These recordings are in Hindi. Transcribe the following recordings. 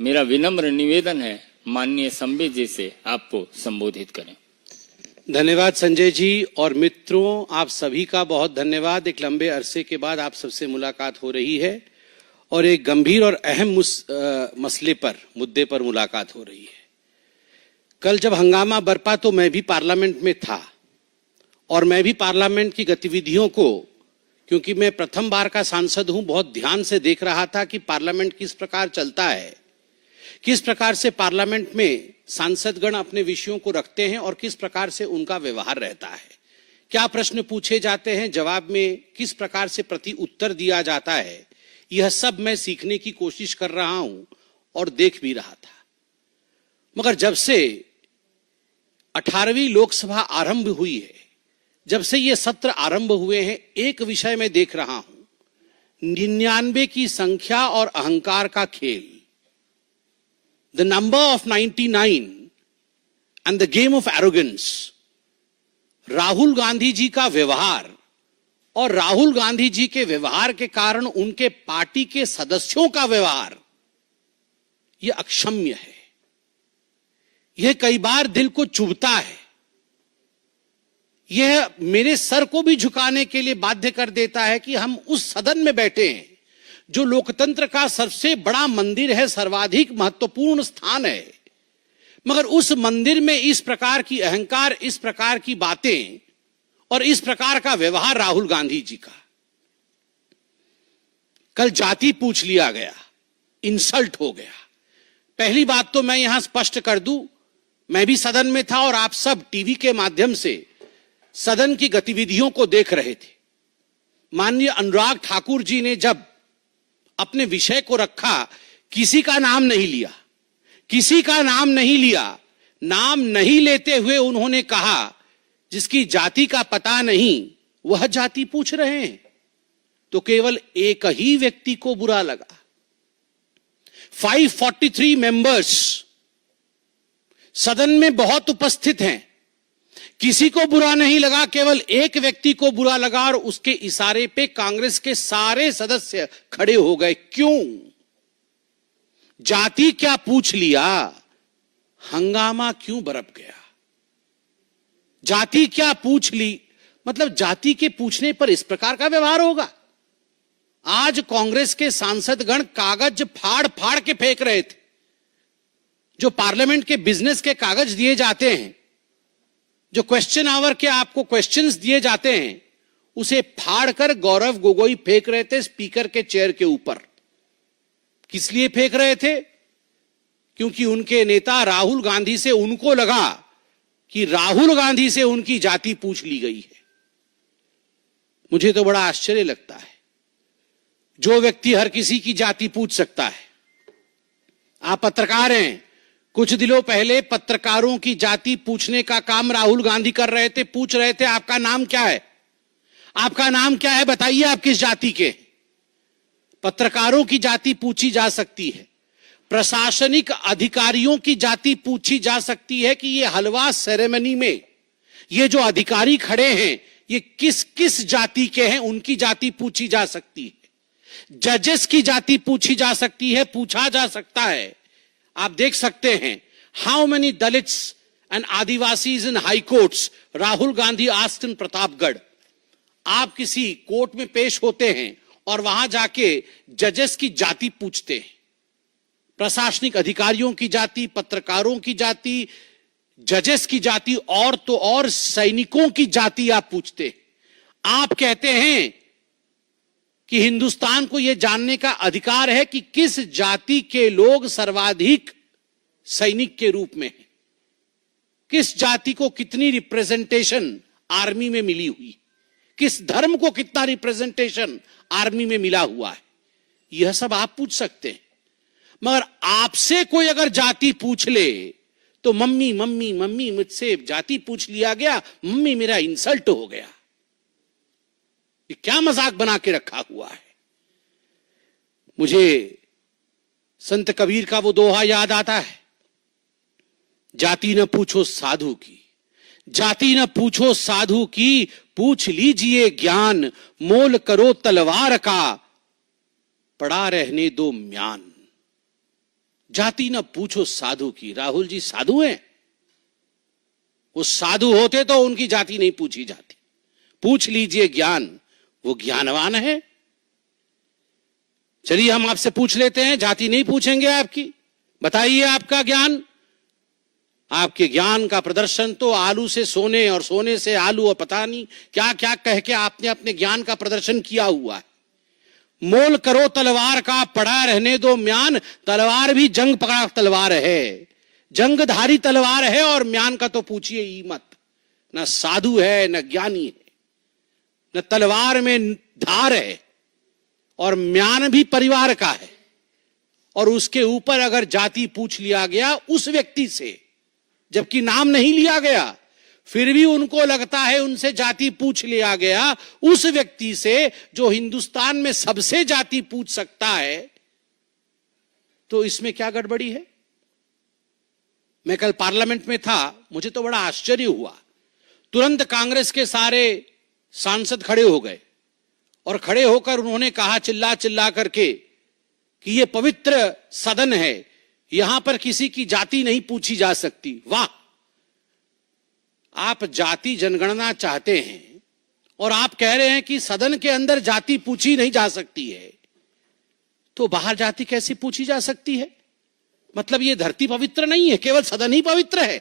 मेरा विनम्र निवेदन है माननीय संबित जी से आपको संबोधित करें। धन्यवाद संजय जी। और मित्रों, आप सभी का बहुत धन्यवाद। एक लंबे अरसे के बाद आप सबसे मुलाकात हो रही है और एक गंभीर और अहम मुद्दे पर मुलाकात हो रही है। कल जब हंगामा बरपा तो मैं भी पार्लियामेंट में था और मैं भी पार्लियामेंट की गतिविधियों को, क्योंकि मैं प्रथम बार का सांसद हूं, बहुत ध्यान से देख रहा था कि पार्लियामेंट किस प्रकार चलता है, किस प्रकार से पार्लियामेंट में सांसदगण अपने विषयों को रखते हैं और किस प्रकार से उनका व्यवहार रहता है, क्या प्रश्न पूछे जाते हैं, जवाब में किस प्रकार से प्रति उत्तर दिया जाता है। यह सब मैं सीखने की कोशिश कर रहा हूं और देख भी रहा था। मगर जब से 18वीं लोकसभा आरंभ हुई है, जब से ये सत्र आरंभ हुए हैं, एक विषय में देख रहा हूं, 99 की संख्या और अहंकार का खेल। The number of 99 and the game of arrogance। Rahul Gandhi जी का व्यवहार और राहुल गांधी जी के व्यवहार के कारण उनके पार्टी के सदस्यों का व्यवहार, यह अक्षम्य है। यह कई बार दिल को चुभता है। यह मेरे सर को भी झुकाने के लिए बाध्य कर देता है कि हम उस सदन में बैठे हैं जो लोकतंत्र का सबसे बड़ा मंदिर है, सर्वाधिक महत्वपूर्ण स्थान है, मगर उस मंदिर में इस प्रकार की अहंकार, इस प्रकार की बातें और इस प्रकार का व्यवहार राहुल गांधी जी का। कल जाति पूछ लिया गया, इंसल्ट हो गया। पहली बात तो मैं यहां स्पष्ट कर दूं, मैं भी सदन में था और आप सब टीवी के माध्यम से सदन की गतिविधियों को देख रहे थे। माननीय अनुराग ठाकुर जी ने जब अपने विषय को रखा, किसी का नाम नहीं लिया, किसी का नाम नहीं लिया। नाम नहीं लेते हुए उन्होंने कहा जिसकी जाति का पता नहीं वह जाति पूछ रहे हैं, तो केवल एक ही व्यक्ति को बुरा लगा। 543 मेंबर्स सदन में बहुत उपस्थित हैं, किसी को बुरा नहीं लगा, केवल एक व्यक्ति को बुरा लगा और उसके इशारे पे कांग्रेस के सारे सदस्य खड़े हो गए। क्यों? जाति क्या पूछ लिया, हंगामा क्यों बरप गया? जाति क्या पूछ ली, मतलब जाति के पूछने पर इस प्रकार का व्यवहार होगा? आज कांग्रेस के सांसदगण कागज फाड़ फाड़ के फेंक रहे थे। जो पार्लियामेंट के बिजनेस के कागज दिए जाते हैं, जो क्वेश्चन आवर के आपको क्वेश्चंस दिए जाते हैं, उसे फाड़कर गौरव गोगोई फेंक रहे थे स्पीकर के चेयर के ऊपर। किस लिए फेंक रहे थे? क्योंकि उनके नेता राहुल गांधी से उनको लगा कि राहुल गांधी से उनकी जाति पूछ ली गई है। मुझे तो बड़ा आश्चर्य लगता है, जो व्यक्ति हर किसी की जाति पूछ सकता है। आप पत्रकार हैं, कुछ दिनों पहले पत्रकारों की जाति पूछने का काम राहुल गांधी कर रहे थे। पूछ रहे थे आपका नाम क्या है, आपका नाम क्या है, बताइए आप किस जाति के। पत्रकारों की जाति पूछी जा सकती है, प्रशासनिक अधिकारियों की जाति पूछी जा सकती है कि ये हलवा सेरेमनी में ये जो अधिकारी खड़े हैं ये किस किस जाति के हैं, उनकी जाति पूछी जा सकती है। जजेस की जाति पूछी जा सकती है, पूछा जा सकता है। आप देख सकते हैं how many Dalits and Adivasis in high courts Rahul Gandhi asked in Pratapgarh. आप किसी कोर्ट में पेश होते हैं और वहां जाके जजेस की जाति पूछते हैं, प्रशासनिक अधिकारियों की जाति, पत्रकारों की जाति, जजेस की जाति, और तो और सैनिकों की जाति आप पूछते हैं। आप कहते हैं कि हिंदुस्तान को यह जानने का अधिकार है कि किस जाति के लोग सर्वाधिक सैनिक के रूप में हैं, किस जाति को कितनी रिप्रेजेंटेशन आर्मी में मिली हुई, किस धर्म को कितना रिप्रेजेंटेशन आर्मी में मिला हुआ है। यह सब आप पूछ सकते हैं। मगर आपसे कोई अगर जाति पूछ ले तो मम्मी मम्मी मम्मी, मुझसे जाति पूछ लिया गया, मम्मी मेरा इंसल्ट हो गया। ये क्या मजाक बना के रखा हुआ है? मुझे संत कबीर का वो दोहा याद आता है, जाति न पूछो साधु की, जाति न पूछो साधु की, पूछ लीजिए ज्ञान, मोल करो तलवार का, पड़ा रहने दो म्यान। जाति न पूछो साधु की। राहुल जी साधु हैं? वो साधु होते तो उनकी जाति नहीं पूछी जाती। पूछ लीजिए ज्ञान, वो ज्ञानवान है। चलिए हम आपसे पूछ लेते हैं, जाति नहीं पूछेंगे आपकी, बताइए आपका ज्ञान। आपके ज्ञान का प्रदर्शन तो आलू से सोने और सोने से आलू और पता नहीं क्या क्या कह के आपने अपने ज्ञान का प्रदर्शन किया हुआ है। मोल करो तलवार का, पड़ा रहने दो म्यान। तलवार भी जंग पकड़ा तलवार है, जंगधारी तलवार है, और म्यान का तो पूछिए ही मत। न साधु है, न ज्ञानी है, न तलवार में धार है, और म्यान भी परिवार का है। और उसके ऊपर अगर जाति पूछ लिया गया उस व्यक्ति से, जबकि नाम नहीं लिया गया, फिर भी उनको लगता है उनसे जाति पूछ लिया गया उस व्यक्ति से जो हिंदुस्तान में सबसे जाति पूछ सकता है, तो इसमें क्या गड़बड़ी है? मैं कल पार्लियामेंट में था, मुझे तो बड़ा आश्चर्य हुआ। तुरंत कांग्रेस के सारे सांसद खड़े हो गए और खड़े होकर उन्होंने कहा चिल्ला चिल्ला करके कि ये पवित्र सदन है, यहां पर किसी की जाति नहीं पूछी जा सकती। वाह! आप जाति जनगणना चाहते हैं और आप कह रहे हैं कि सदन के अंदर जाति पूछी नहीं जा सकती है, तो बाहर जाति कैसे पूछी जा सकती है? मतलब ये धरती पवित्र नहीं है, केवल सदन ही पवित्र है?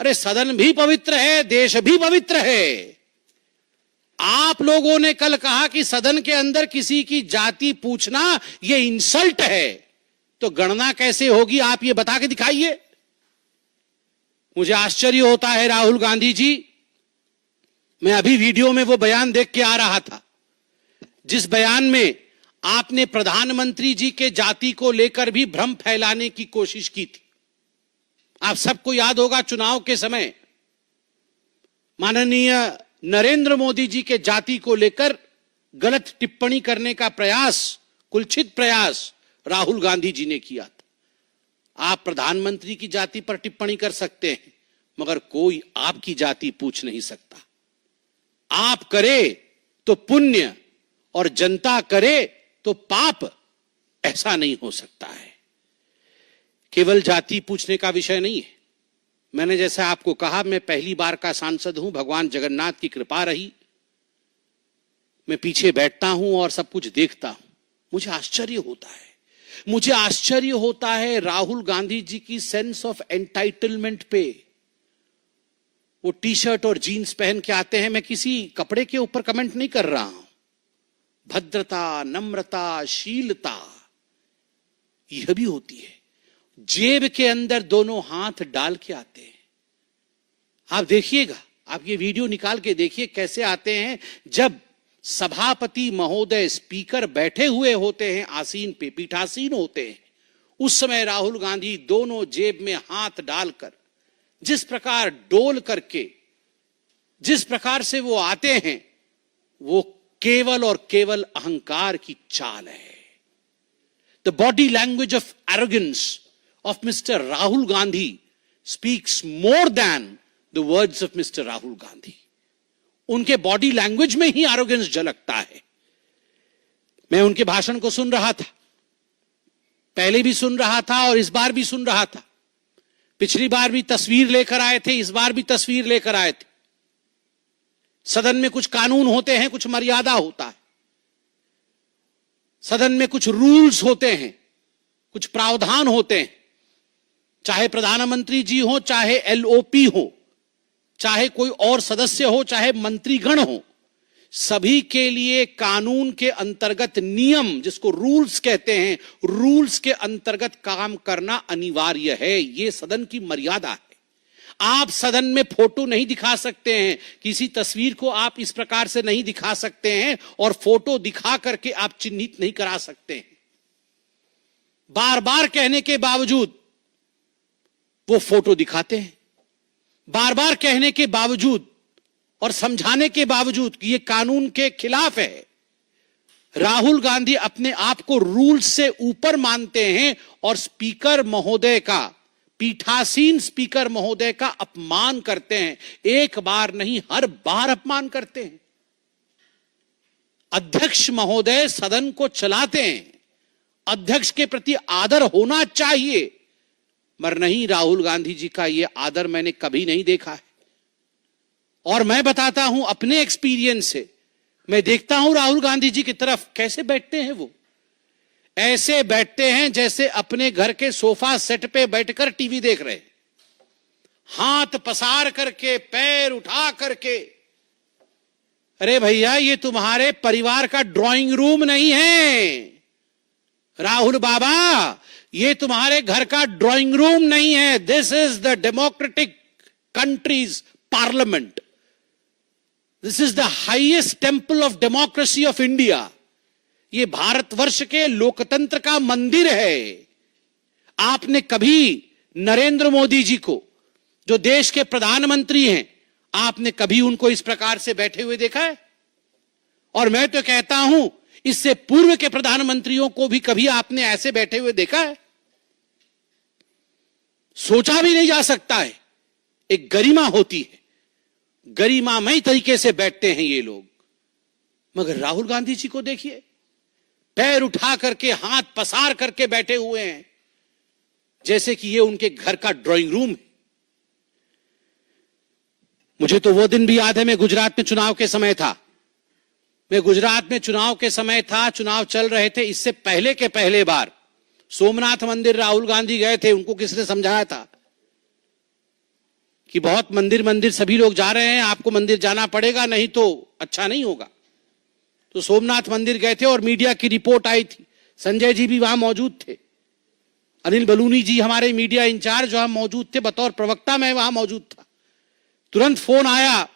अरे सदन भी पवित्र है, देश भी पवित्र है। आप लोगों ने कल कहा कि सदन के अंदर किसी की जाति पूछना ये इंसल्ट है, तो गणना कैसे होगी आप ये बता के दिखाइए। मुझे आश्चर्य होता है राहुल गांधी जी, मैं अभी वीडियो में वो बयान देख के आ रहा था जिस बयान में आपने प्रधानमंत्री जी के जाति को लेकर भी भ्रम फैलाने की कोशिश की थी। आप सबको याद होगा चुनाव के समय माननीय नरेंद्र मोदी जी के जाति को लेकर गलत टिप्पणी करने का प्रयास, कुलछित प्रयास राहुल गांधी जी ने किया था। आप प्रधानमंत्री की जाति पर टिप्पणी कर सकते हैं, मगर कोई आपकी जाति पूछ नहीं सकता। आप करे तो पुण्य और जनता करे तो पाप, ऐसा नहीं हो सकता है। केवल जाति पूछने का विषय नहीं है। मैंने जैसा आपको कहा, मैं पहली बार का सांसद हूं, भगवान जगन्नाथ की कृपा रही। मैं पीछे बैठता हूं और सब कुछ देखता हूं, मुझे आश्चर्य होता है। मुझे आश्चर्य होता है राहुल गांधी जी की सेंस ऑफ एंटाइटलमेंट पे। वो टी शर्ट और जीन्स पहन के आते हैं, मैं किसी कपड़े के ऊपर कमेंट नहीं कर रहा हूं। भद्रता, नम्रता, शीलता यह भी होती है। जेब के अंदर दोनों हाथ डाल के आते हैं। आप देखिएगा, आप ये वीडियो निकाल के देखिए कैसे आते हैं। जब सभापति महोदय, स्पीकर बैठे हुए होते हैं आसीन पे, पीठासीन होते हैं, उस समय राहुल गांधी दोनों जेब में हाथ डालकर जिस प्रकार डोल करके, जिस प्रकार से वो आते हैं, वो केवल और केवल अहंकार की चाल है। The body language of arrogance of Mr. Rahul Gandhi speaks more than the words of Mr. Rahul Gandhi. उनके बॉडी लैंग्वेज में ही एरोगेंस झलकता है। मैं उनके भाषण को सुन रहा था, पहले भी सुन रहा था और इस बार भी सुन रहा था। पिछली बार भी तस्वीर लेकर आए थे, इस बार भी तस्वीर लेकर आए थे। सदन में कुछ कानून होते हैं, कुछ मर्यादा होता है। सदन में कुछ रूल्स होते हैं, कुछ प्रावधान होते हैं। चाहे प्रधानमंत्री जी हो, चाहे एलओपी हो, चाहे कोई और सदस्य हो, चाहे मंत्रीगण हो, सभी के लिए कानून के अंतर्गत नियम, जिसको रूल्स कहते हैं, रूल्स के अंतर्गत काम करना अनिवार्य है। यह सदन की मर्यादा है। आप सदन में फोटो नहीं दिखा सकते हैं, किसी तस्वीर को आप इस प्रकार से नहीं दिखा सकते हैं और फोटो दिखा करके आप चिन्हित नहीं करा सकते हैं। बार बार कहने के बावजूद वो फोटो दिखाते हैं। बार बार कहने के बावजूद और समझाने के बावजूद कि ये कानून के खिलाफ है, राहुल गांधी अपने आप को रूल से ऊपर मानते हैं और स्पीकर महोदय का, पीठासीन स्पीकर महोदय का अपमान करते हैं। एक बार नहीं, हर बार अपमान करते हैं। अध्यक्ष महोदय सदन को चलाते हैं, अध्यक्ष के प्रति आदर होना चाहिए, मगर नहीं, राहुल गांधी जी का यह आदर मैंने कभी नहीं देखा है। और मैं बताता हूं अपने एक्सपीरियंस से, मैं देखता हूं राहुल गांधी जी की तरफ कैसे बैठते हैं। वो ऐसे बैठते हैं जैसे अपने घर के सोफा सेट पे बैठकर टीवी देख रहे, हाथ पसार करके, पैर उठा करके। अरे भैया, ये तुम्हारे परिवार का ड्राइंग रूम नहीं है राहुल बाबा, ये तुम्हारे घर का ड्राइंग रूम नहीं है। This is the democratic countries parliament, this is the highest temple of democracy of India. ये भारतवर्ष के लोकतंत्र का मंदिर है। आपने कभी नरेंद्र मोदी जी को, जो देश के प्रधानमंत्री हैं, आपने कभी उनको इस प्रकार से बैठे हुए देखा है? और मैं तो कहता हूं, इससे पूर्व के प्रधानमंत्रियों को भी कभी आपने ऐसे बैठे हुए देखा है? सोचा भी नहीं जा सकता है। एक गरिमा होती है, गरिमामय तरीके से बैठते हैं ये लोग। मगर राहुल गांधी जी को देखिए, पैर उठा करके, हाथ पसार करके बैठे हुए हैं, जैसे कि ये उनके घर का ड्राइंग रूम है। मुझे तो वो दिन भी याद है, मैं गुजरात में चुनाव के समय था। मैं गुजरात में चुनाव के समय था, चुनाव चल रहे थे। इससे पहले के पहले बार सोमनाथ मंदिर राहुल गांधी गए थे। उनको किसने समझाया था कि बहुत मंदिर सभी लोग जा रहे हैं, आपको मंदिर जाना पड़ेगा, नहीं तो अच्छा नहीं होगा। तो सोमनाथ मंदिर गए थे और मीडिया की रिपोर्ट आई थी। संजय जी भी वहां मौजूद थे, अनिल बलूनी जी हमारे मीडिया इंचार्ज वहां मौजूद थे, बतौर प्रवक्ता मैं वहां मौजूद था। तुरंत फोन आया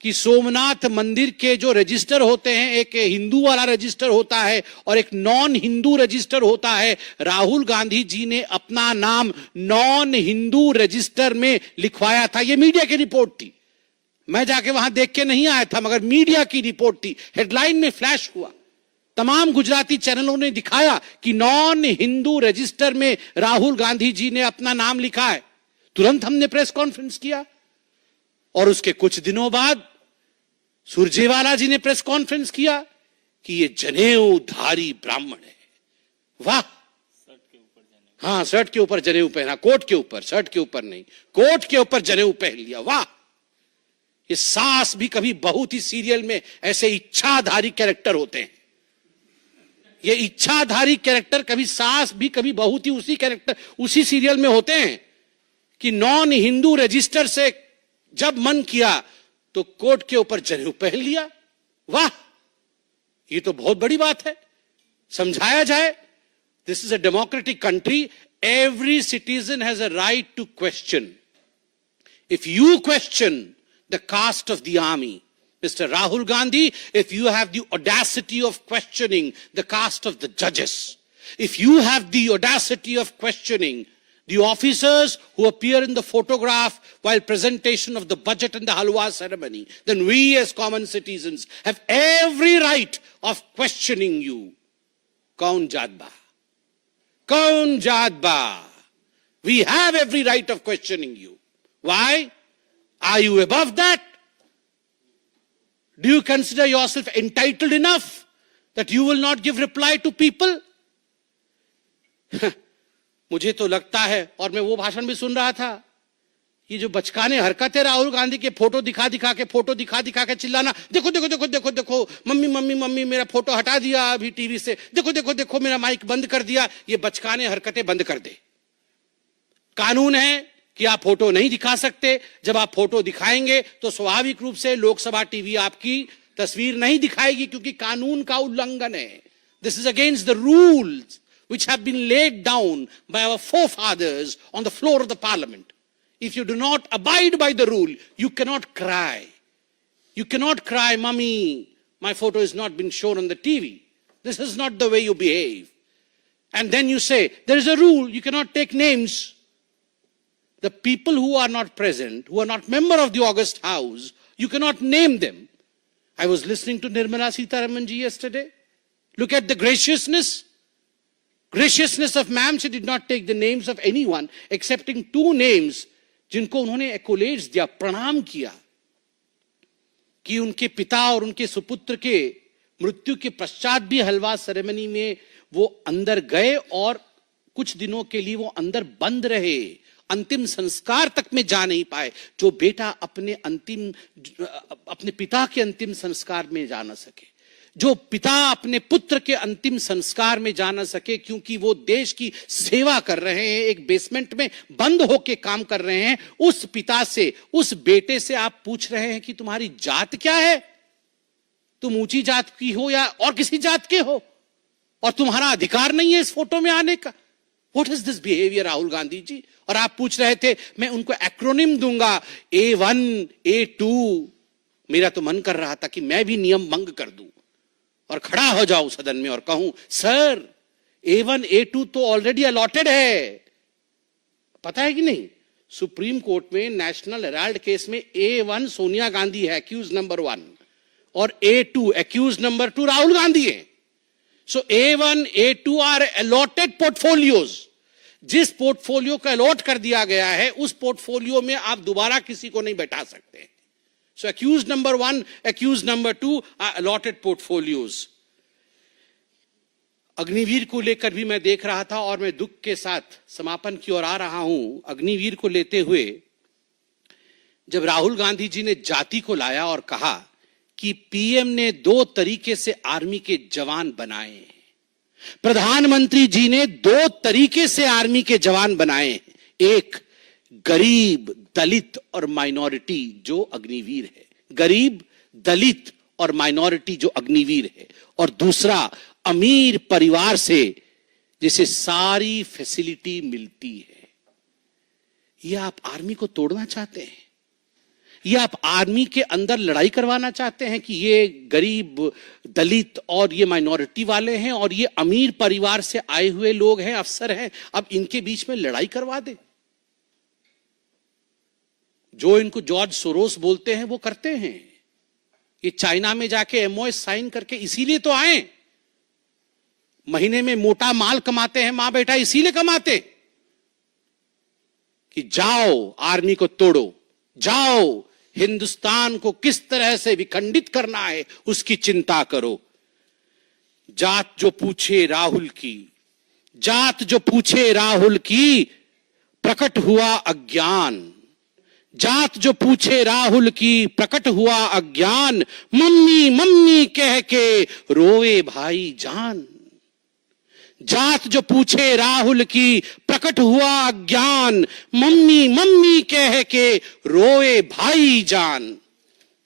कि सोमनाथ मंदिर के जो रजिस्टर होते हैं, एक हिंदू वाला रजिस्टर होता है और एक नॉन हिंदू रजिस्टर होता है। राहुल गांधी जी ने अपना नाम नॉन हिंदू रजिस्टर में लिखवाया था। यह मीडिया की रिपोर्ट थी, मैं जाके वहां देख के नहीं आया था, मगर मीडिया की रिपोर्ट थी। हेडलाइन में फ्लैश हुआ, तमाम गुजराती चैनलों ने दिखाया कि नॉन हिंदू रजिस्टर में राहुल गांधी जी ने अपना नाम लिखा है। तुरंत हमने प्रेस कॉन्फ्रेंस किया और उसके कुछ दिनों बाद सुरजेवाला जी ने प्रेस कॉन्फ्रेंस किया कि ये जनेऊधारी ब्राह्मण है। वाह, हाँ, शर्ट के ऊपर जनेऊ पहना, कोट के ऊपर, शर्ट के ऊपर नहीं, कोट के ऊपर जनेऊ पहन लिया। वाह, ये सास भी कभी बहुत ही सीरियल में ऐसे इच्छाधारी कैरेक्टर होते हैं। ये इच्छाधारी कैरेक्टर कभी सास भी कभी बहुत ही उसी कैरेक्टर उसी सीरियल में होते हैं कि नॉन हिंदू रजिस्टर से जब मन किया तो कोट के ऊपर जनेऊ पहन लिया। वाह, ये तो बहुत बड़ी बात है, समझाया जाए। This is a democratic country, every citizen has a right to question. If you question the caste of the army, Mr. Rahul Gandhi, if you have the audacity of questioning the caste of the judges, if you have the audacity of questioning the officers who appear in the photograph while presentation of the budget and the halwa ceremony, then we as common citizens have every right of questioning you. Kaun jadba? Kaun jadba? We have every right of questioning you. Why? Are you above that? Do you consider yourself entitled enough that you will not give reply to people? मुझे तो लगता है, और मैं वो भाषण भी सुन रहा था, ये जो बचकाने हरकत है राहुल गांधी के, फोटो दिखा दिखा के चिल्लाना, देखो देखो देखो देखो देखो, मम्मी मम्मी मम्मी मेरा फोटो हटा दिया अभी टीवी से, देखो देखो देखो मेरा माइक बंद कर दिया। ये बचकाने हरकतें बंद कर दे। कानून है कि आप फोटो नहीं दिखा सकते। जब आप फोटो दिखाएंगे तो स्वाभाविक रूप से लोकसभा टीवी आपकी तस्वीर नहीं दिखाएगी, क्योंकि कानून का उल्लंघन है। This is against the rules which have been laid down by our forefathers on the floor of the parliament. If you do not abide by the rule, you cannot cry. You cannot cry, "Mummy, my photo has not been shown on the TV." This is not the way you behave. And then you say, there is a rule, you cannot take names. The people who are not present, who are not member of the August House, you cannot name them. I was listening to Nirmala Sitharaman ji yesterday. Look at the graciousness of ma'am. She did not take the names of anyone excepting two names जिनको उन्होंने एक्कोलेज दिया, प्रणाम किया कि उनके पिता और उनके सुपुत्र के मृत्यु के पश्चात भी हलवा सेरेमनी में वो अंदर गए और कुछ दिनों के लिए वो अंदर बंद रहे, अंतिम संस्कार तक में जा नहीं पाए। जो बेटा अपने पिता के अंतिम संस्कार में जा न सके, जो पिता अपने पुत्र के अंतिम संस्कार में जा न सके, क्योंकि वो देश की सेवा कर रहे हैं, एक बेसमेंट में बंद होके काम कर रहे हैं, उस पिता से, उस बेटे से आप पूछ रहे हैं कि तुम्हारी जात क्या है, तुम ऊंची जात की हो या और किसी जात के हो, और तुम्हारा अधिकार नहीं है इस फोटो में आने का। What is this behaviour Rahul Gandhi ji? और आप पूछ रहे थे मैं उनको एक्रोनिम दूंगा, A1 A2। मेरा तो मन कर रहा था कि मैं भी नियम भंग कर दूं और खड़ा हो जाऊं सदन में और कहूं सर A1 A2 तो ऑलरेडी अलॉटेड है। पता है कि नहीं, सुप्रीम कोर्ट में नेशनल हेराल्ड केस में A1 सोनिया गांधी है, एक्यूज नंबर 1, और A2 accused number 2 Rahul Gandhi है। So A1 A2 are allotted portfolios. जिस पोर्टफोलियो को अलॉट कर दिया गया है उस पोर्टफोलियो में आप दोबारा किसी को नहीं बैठा सकते। So accused number 1, accused number 2 are allotted portfolios. Agniveer को लेकर भी मैं देख रहा था और मैं दुख के साथ समापन की ओर आ रहा हूं। अग्निवीर को लेते हुए जब राहुल गांधी जी ने जाति को लाया और कहा कि पीएम ने 2 तरीके से आर्मी के जवान बनाए, प्रधानमंत्री जी ने 2 तरीके से आर्मी के जवान बनाए, एक गरीब, दलित और माइनॉरिटी जो अग्निवीर है, गरीब, दलित और माइनॉरिटी जो अग्निवीर है, और दूसरा अमीर परिवार से जिसे सारी फैसिलिटी मिलती है। यह आप आर्मी को तोड़ना चाहते हैं? ये आप आर्मी के अंदर लड़ाई करवाना चाहते हैं कि ये गरीब, दलित और ये माइनॉरिटी वाले हैं और ये अमीर परिवार से आए हुए लोग हैं, अफसर हैं, अब इनके बीच में लड़ाई करवा दे? जो इनको जॉर्ज सोरोस बोलते हैं वो करते हैं। ये चाइना में जाके MOS साइन करके इसीलिए तो आए, महीने में मोटा माल कमाते हैं मां बेटा, इसीलिए कमाते कि जाओ आर्मी को तोड़ो, जाओ हिंदुस्तान को किस तरह से विखंडित करना है उसकी चिंता करो। जात जो पूछे राहुल की, जात जो पूछे राहुल की, प्रकट हुआ अज्ञान। जात जो पूछे राहुल की, प्रकट हुआ अज्ञान। मम्मी मम्मी कह के रोए भाई जान। जात जो पूछे राहुल की, प्रकट हुआ अज्ञान। मम्मी मम्मी कह के रोए भाई जान।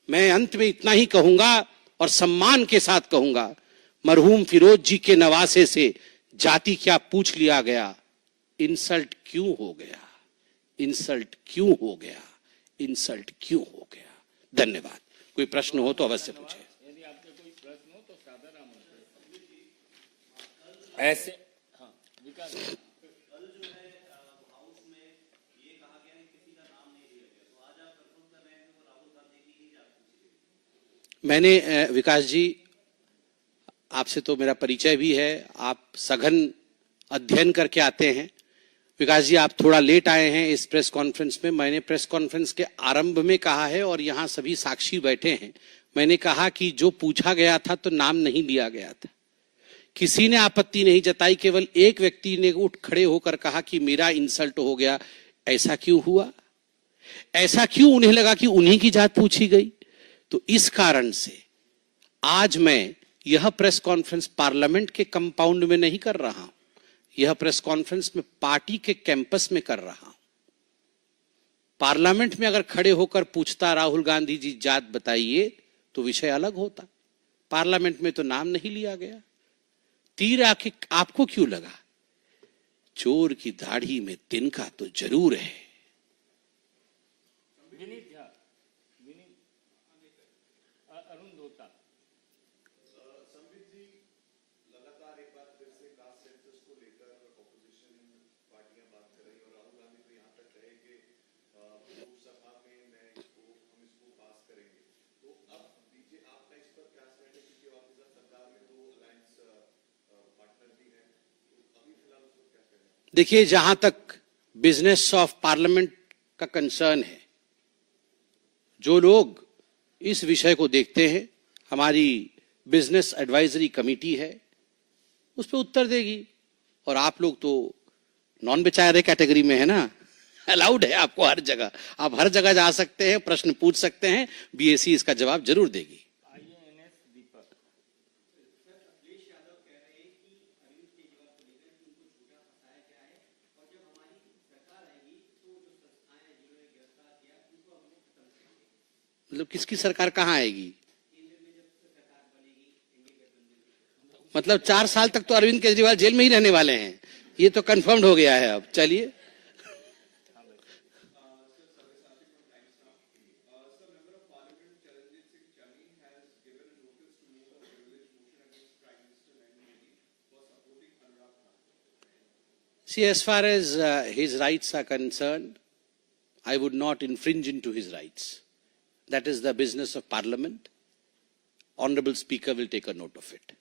मैं अंत में इतना ही कहूंगा और सम्मान के साथ कहूंगा, मरहूम फिरोज जी के नवासे से जाति क्या पूछ लिया गया, इंसल्ट क्यों हो गया, इंसल्ट क्यों हो गया, इंसल्ट क्यों हो गया। धन्यवाद। कोई प्रश्न हो तो अवश्य पूछे। ऐसे हाँ, विकास मैंने विकास जी आपसे तो मेरा परिचय भी है, आप सघन अध्ययन करके आते हैं। विकास जी आप थोड़ा लेट आए हैं इस प्रेस कॉन्फ्रेंस में। मैंने प्रेस कॉन्फ्रेंस के आरंभ में कहा है और यहाँ सभी साक्षी बैठे हैं, मैंने कहा कि जो पूछा गया था तो नाम नहीं लिया गया था, किसी ने आपत्ति नहीं जताई, केवल एक व्यक्ति ने उठ खड़े होकर कहा कि मेरा इंसल्ट हो गया। ऐसा क्यों हुआ? ऐसा क्यों उन्हें लगा कि उन्हीं की जात पूछी गई? तो इस कारण से आज मैं यह प्रेस कॉन्फ्रेंस पार्लियामेंट के कंपाउंड में नहीं कर रहा हूं, यह प्रेस कॉन्फ्रेंस में पार्टी के कैंपस में कर रहा हूं। पार्लियामेंट में अगर खड़े होकर पूछता राहुल गांधी जी जात बताइए तो विषय अलग होता, पार्लियामेंट में तो नाम नहीं लिया गया। तीर आके आपको क्यों लगा? चोर की दाढ़ी में तिनका तो जरूर है। अरुण दोता देखिए, जहां तक बिजनेस ऑफ पार्लियामेंट का कंसर्न है, जो लोग इस विषय को देखते हैं, हमारी बिजनेस एडवाइजरी कमेटी है, उस पर उत्तर देगी। और आप लोग तो नॉन बेचारे कैटेगरी में है ना, अलाउड है आपको हर जगह, आप हर जगह जा सकते हैं, प्रश्न पूछ सकते हैं, बीएससी इसका जवाब जरूर देगी। मतलब किसकी सरकार कहाँ आएगी? मतलब 4 साल तक तो अरविंद केजरीवाल जेल में ही रहने वाले हैं, ये तो कंफर्म्ड हो गया है। अब चलिए, see, as far as his rights are concerned, I would not infringe into his rights. That is the business of Parliament. Honorable Speaker will take a note of it.